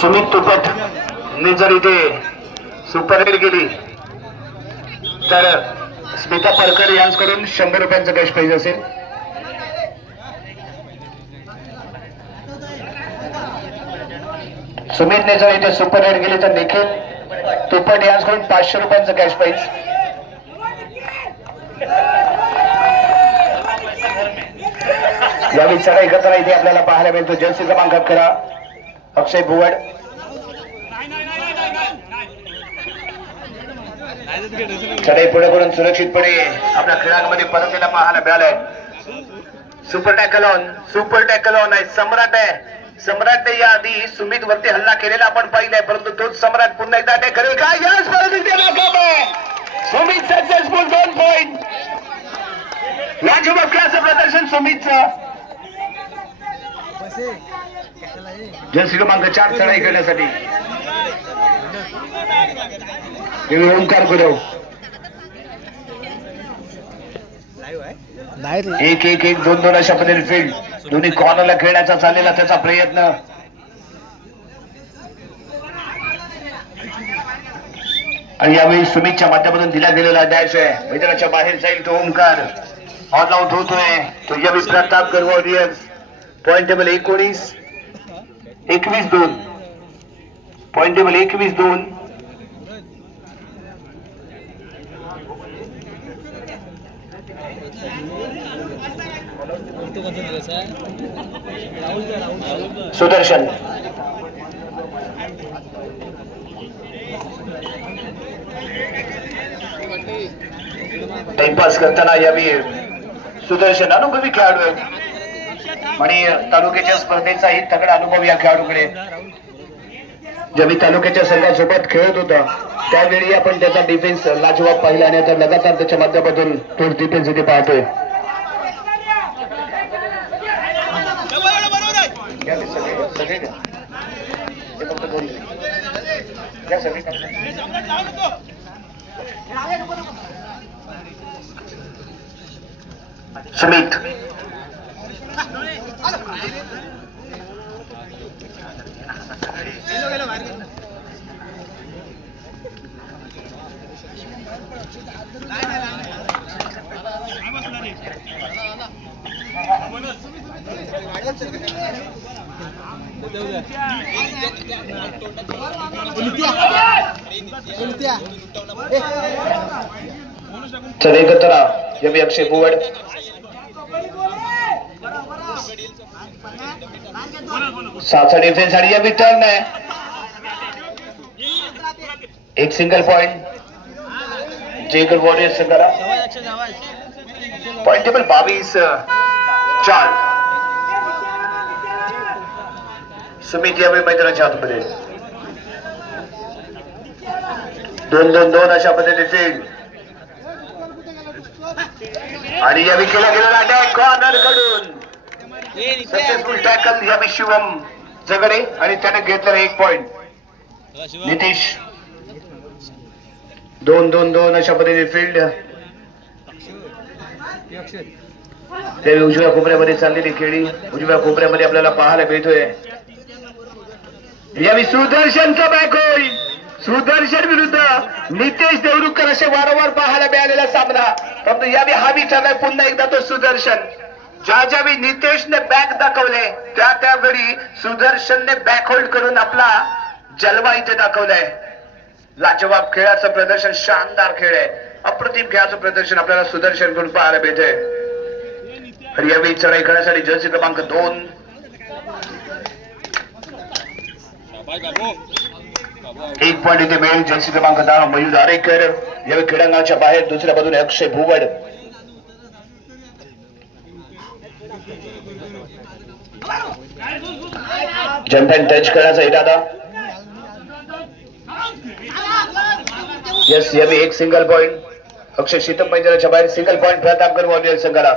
सुमित तुपट ने जर इथे सुपर हिट केली तर स्मिता परकर यांच्याकडून 100 रुपयांचं कॅश प्राइज असेल. सुमितने जर इथे सुपर हिट केली तर निखिल तुपट यांच्याकडून 500 रुपयांचं कॅश प्राइज. यावेळी चढाई करताना इथे आपल्याला पाहायला मिळतो जर्सी क्रमांक 11 अक्षय भुवड. चढाई पुढे करून सुरक्षितपणे आपल्या खेळामध्ये परतलेला पाहायला मिळालाय. सुपर टॅकल ऑन आहे. सम्राट आहे. सम्राटने याआधी सुमित वरती हल्ला केलेला आपण पाहिलाय, परंतु तोच सम्राट पुन्हा एकदा अटॅक करेल का? Yes, Sumit successful 2 point. लाजवाब क्लासचं प्रदर्शन सुमितचं. जर्सी क्रमांक 4 चढाई करण्यासाठी ओंकार गुरव. 1-1-1-2-2 अशा पद्धतीने फील्ड दोन्ही कॉर्नरला खेळण्याचा चाललेला त्याचा प्रयत्न. आणि यावेळी सुमितच्या माध्यमातून दिला गेलेला डॅश आहे. मैदानाच्या बाहेर जाईल तो ओंकार. ऑल आउट होतोय तो यावेळी Pratapgad warriors. Point table 21-2. Point table 21-2. Sudarshan timepass करताना यावेळी सुदर्शन अनुभवी खेळाडू आहे आणि तालुक्याच्या स्पर्धेचाही तगडा अनुभव या खेळाडूकडे. ज्यावेळी तालुक्याच्या संघासोबत खेळत होता त्यावेळी आपण त्याचा डिफेन्स लाजवाब पाहिला आणि आता लगातार त्याच्या माध्यमातून तोच डिफेन्स इथे पाहतोय. सुमित चढाई करताना यावेळी अक्षय भुवड. साचा डिफेन्स आणि यावेळी टर्न आहे. एक सिंगल पॉइंट जयगड वॉरियर्स संघाला. Point table 22-4. सुमित यावेळी मैदानाच्या आतमध्ये 2-2-2 अशा पद्धतीने फील्ड. आणि यावेळी केला गेलेला अटॅक कॉर्नर कडून. सक्सेसफुल टॅकल यावेळी शिवम जगडे आणि त्याने घेतलेला 1 पॉइंट. नितीश 2-2-2 अशा पद्धतीने फील्ड. त्यावेळी उजव्या कोपऱ्यामध्ये चाललेली खेळी उजव्या कोपऱ्यामध्ये आपल्याला पाहायला मिळतोय. यावेळी सुदर्शनचा बॅक होईल. सुदर्शन विरुद्ध नितेश देवरुखकर असे वारंवार पाहायला मिळालेला सामना. परंतु यावेळी हा विचारलाय पुन्हा एकदा तो सुदर्शन. ज्यावेळी नितेशने बॅक दाखवले त्यावेळी सुदर्शनने बॅक होल्ड करून आपला जलवा इथे दाखवलाय. लाजवाब खेळाचं प्रदर्शन, शानदार खेळ आहे. अप्रतिम खेळाचं प्रदर्शन आपल्याला सुदर्शन कडून पाहायला मिळतंय. आणि यावेळी चढाई करण्यासाठी जर्सी क्रमांक 2 1 पॉइंट इथे मिळेल. जर्सी क्रमांक 10 मयूर आरेकर. यावेळी क्रीडांगणाच्या बाहेर दुसऱ्या बाजूने अक्षय भुवड. जंप अँड टच करण्याचा इरादा. यस, यावेळी 1 सिंगल पॉइंट. अक्षय शीतम मैदानाच्या बाहेर सिंगल पॉइंट प्रतापगड वॉरियर्स संघाला.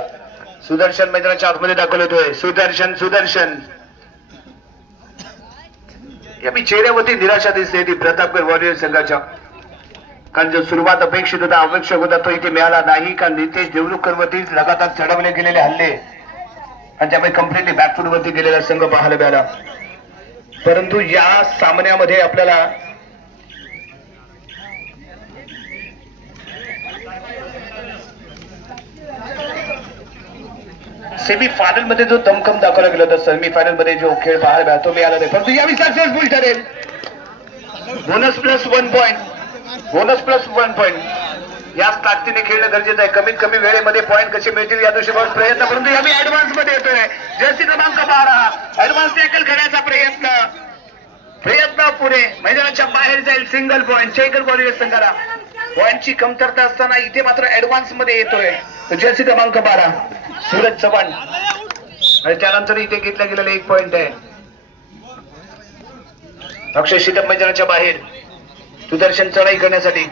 सुदर्शन मैदानाच्या आतमध्ये दाखल होतोय. सुदर्शन यावेळी चेहऱ्यावरती निराशा दिसते ती प्रतापगड वॉरियर्स संघाच्या. कारण जो सुरुवात अपेक्षित होता आवश्यक होता तो इथे मिळाला नाही. कारण नितेश देवरुखकर वरती लगातार चढवले गेलेले हल्ले आणि त्यामुळे कम्प्लिटली बॅकफूट वरती गेलेला संघ पाहायला मिळाला. परंतु या सामन्यामध्ये आपल्याला सेमी फायनल मध्ये जो दमखम दाखवला गेला होता, सेमी फायनल मध्ये जो खेळ पाहायला मिळाला तो मिळाला नाही, परंतु यावेळी सक्सेसफुल ठरेल. Bonus plus 1 point, bonus plus 1 point. याच ताकदीने खेळणं गरजेचं आहे. कमीत कमी वेळेमध्ये पॉइंट कसे मिळतील या दृष्टीने प्रयत्न, परंतु यावेळी ऍडव्हान्स मध्ये येतोय. जर्सी क्रमांक 12 ऍडव्हान्स टॅकल करण्याचा प्रयत्न पुढे मैदानाच्या बाहेर जाईल. सिंगल पॉइंट जयगड वॉरियर्स संघाला. पॉइंटची कमतरता असताना इथे मात्र ऍडव्हान्स मध्ये येतोय जर्सी क्रमांक 12 सूरज चव्हाण. आणि त्यानंतर इथे घेतला गेलेला 1 पॉइंट आहे. अक्षय शिदप मैदानाच्या बाहेर सुदर्शन चढाई करण्यासाठी.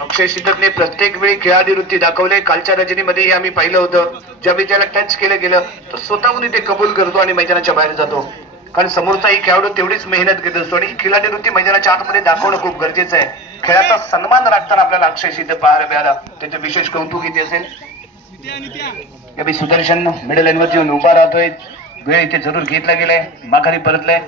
अक्षय शिदपने प्रत्येक वेळी खेळाडू वृत्ती दाखवले. कालच्या रजनीमध्ये आम्ही पाहिलं होतं, ज्यावेळी त्याला टच केलं गेलं तर स्वतःहून इथे कबूल करतो आणि मैदानाच्या बाहेर जातो, कारण समोरचाही खेळाडू तेवढीच मेहनत घेत असतो. आणि खेळाडू वृत्ती मैदानाच्या आतमध्ये दाखवणं खूप गरजेचं आहे. खेळाचा सन्मान राखताना आपल्याला अक्षय शिदप पाहायला मिळाला, त्याचं विशेष कौतुक इथे असेल. यावेळी सुदर्शन मिडल लाईनवरती येऊन उभा राहतोय. वेळ इथे जरूर घेतला गेलाय, माघारी परतलाय,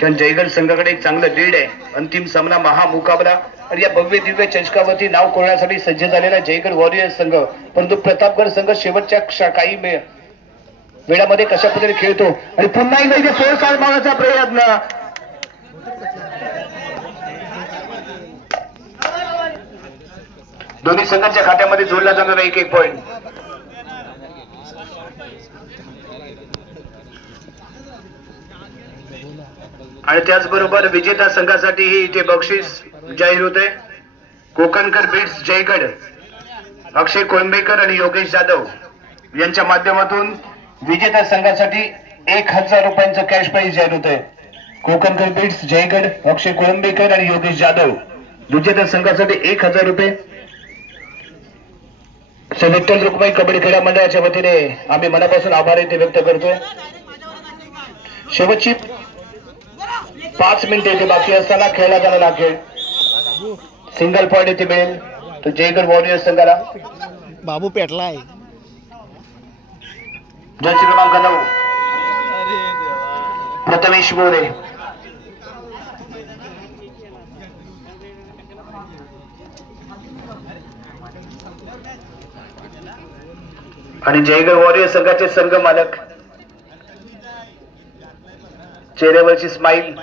कारण जयगड संघाकडे एक चांगलं लीड आहे. अंतिम सामना महामुकाबला आणि या भव्य दिव्य चषकावरती नाव कोरण्यासाठी सज्ज झालेला जयगड वॉरियर्स संघ. परंतु प्रतापगड संघ शेवटच्या काही वेळामध्ये कशा पद्धतीने खेळतो आणि पुन्हा एकदा इथे फोर साल मारण्याचा प्रयत्न. दोन्ही संघांच्या खात्यामध्ये जोडला जाणारा 1-1 पॉइंट. आणि त्याचबरोबर विजेता संघासाठीही इथे बक्षीस जाहीर होते. कोकणकर बीट्स जयगड, अक्षय कोळंबेकर आणि योगेश जाधव यांच्या माध्यमातून विजेता संघासाठी 1000 रुपयांचं कॅश प्राइज जाहीर होत आहे. कोकणकर बीट्स जयगड, अक्षय कोळंबेकर आणि योगेश जाधव विजेता संघासाठी 1000 रुपये. विठ्ठल रुक्माई कबड्डी क्रीडा मंडळाच्या वतीने आम्ही मनापासून आभार इथे व्यक्त करतोय. शेवटची 5 मिनिटे इथे बाकी असताना खेळला जाणारा खेळ सिंगल पॉइंट इथे मिळेल तो जयगड वॉरियर्स संघाला. बाबू पेटलाय. जर्सी क्रमांक 9 प्रथमेश मोरे. आणि जयगड वॉरियर्स संघाचे संघ मालक, चेहऱ्यावरची स्माईल,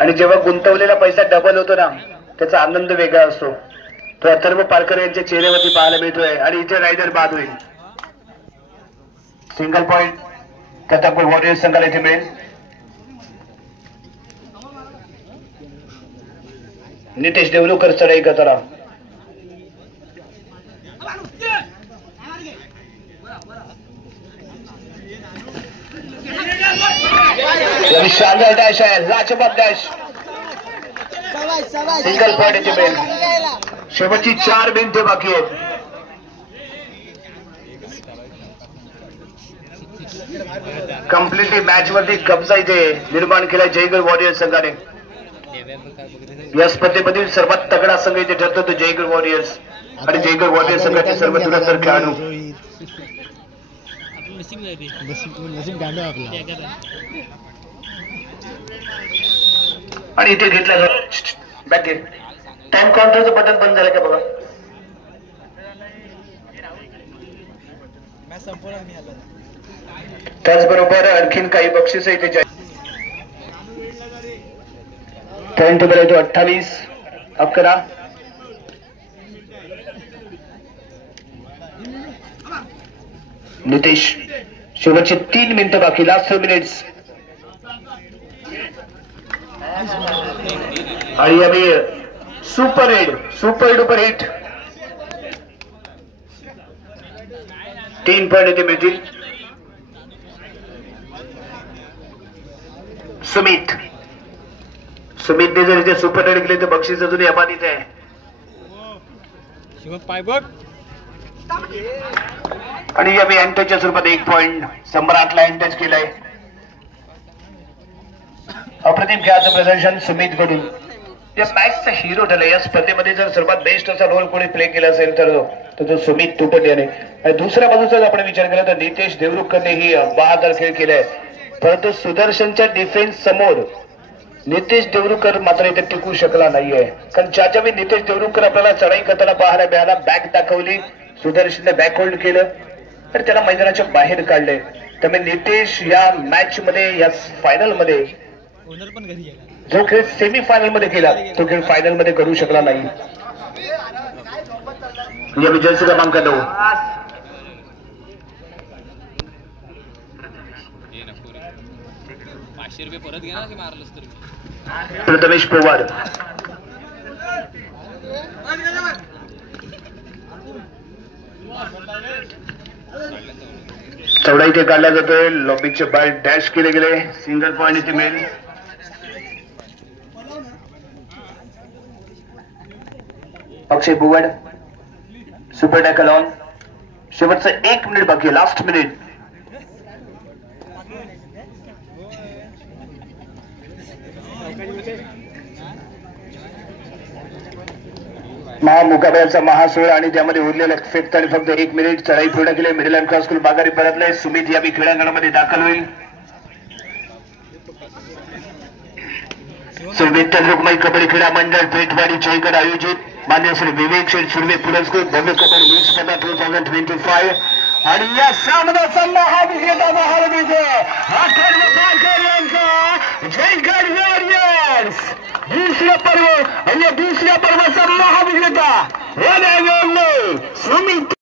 आणि जेव्हा गुंतवलेला पैसा डबल होतो ना त्याचा आनंद वेगळा असतो. तो अथर्व पालकर यांच्या चेहऱ्यावरती पाहायला मिळतोय. आणि इथे रायडर बाद होईल. सिंगल पॉइंट प्रतापगड वॉरियर्स संघाला इथे मिळेल. नितेश देवलूकर चढाई करताना. शानदार डॅश आहे, लाजवाब डॅश. सिंगल पॉइंट इथे मिळेल. शेवटची 4 मिनिटे बाकी आहेत. कम्प्लिटली मॅच वरती कब्जा इथे निर्माण केला जयगड वॉरियर्स संघाने. या स्पर्धेमधील सर्वात तगडा संघ इथे ठरतो तो जयगड वॉरियर्स. आणि जयगड वॉरियर्स संघाचे सर्व दुरंतर खेळाडू. आणि इथे घेतला बॅक गेट. टाइम काउंटरचं बटन बंद झालं का बघा. त्याचबरोबर आणखीन काही बक्षीस इथे पॉइंट नंबर येतो 28-11. नितेश शेवटचे 3 मिनिटं बाकी, लास्ट 3 मिनिट्स. आणि यावेळी सुपर डुपर हिट 3 पॉइंट इथे मिळतील. सुमितने जर इथे सुपर हिट केले तर बक्षीस अजून अबाधित आहे. आणि यावेळी अँटचच्या स्वरूपात 1 पॉइंट सम्राटला अँटच केलाय. अप्रतिम खेळाचं प्रदर्शन सुमित कडून. या मॅचचा हिरो ठरला. या स्पर्धेमध्ये जर सर्वात बेस्ट असा रोल कोणी प्ले केला असेल तर तो सुमित तुपट याने. आणि दुसऱ्या बाजूचा आपण विचार केला तर नितेश देवरुखकरनेही बहादर खेळ केलाय, परंतु सुदर्शनच्या डिफेन्स समोर नितेश देवरुखकर मात्र इथे टिकू शकला नाहीये. कारण ज्याच्या वेळी नितेश देवरुखकर आपल्याला चढाई करताना पाहायला मिळाला, बॅक दाखवली, सुदर्शनने बॅक होल्ड केलं आणि त्याला मैदानाच्या बाहेर काढले. त्यामुळे नितेश या मॅच मध्ये, या फायनल मध्ये जो खेळ सेमी फायनल मध्ये केला तो खेळ फायनल मध्ये करू शकला नाही. जर्सी क्रमांक 9 प्रथमेश पवार. चौडा इथे काढला जातोय, लॉबीचे बॉल डॅश केले गेले, सिंगल पॉइंट इथे मिळेल. अक्षय बुवड सुपर टॅकल ऑन. शेवटचं 1 मिनिट बाकी, लास्ट मिनिट. महामुकाबल्याचा महासोहळा आणि त्यामध्ये उरलेल्या फेकताना फक्त 1 मिनिट. चढाई पूर्ण केली, मिडल अँड क्रॉस करून माघारी परतले. सुमित यावी क्रीडांगणामध्ये दाखल होईल. विठ्ठल रुक्माई कबड्डी क्रीडा मंडळ पेठवाडी जयगड आयोजित मान्य श्री विवेक शेठ सुर्वे पुरस्कृत भव्य कबड्डी लीग स्पर्धा 2025 आणि या सामन्याचा महाविजेता महाविजय अथर्व पारकर यांचा जयगड वॉरियर्स. दुसऱ्या पर्व आणि दुसऱ्या पर्वाचा महाविजेता सुमित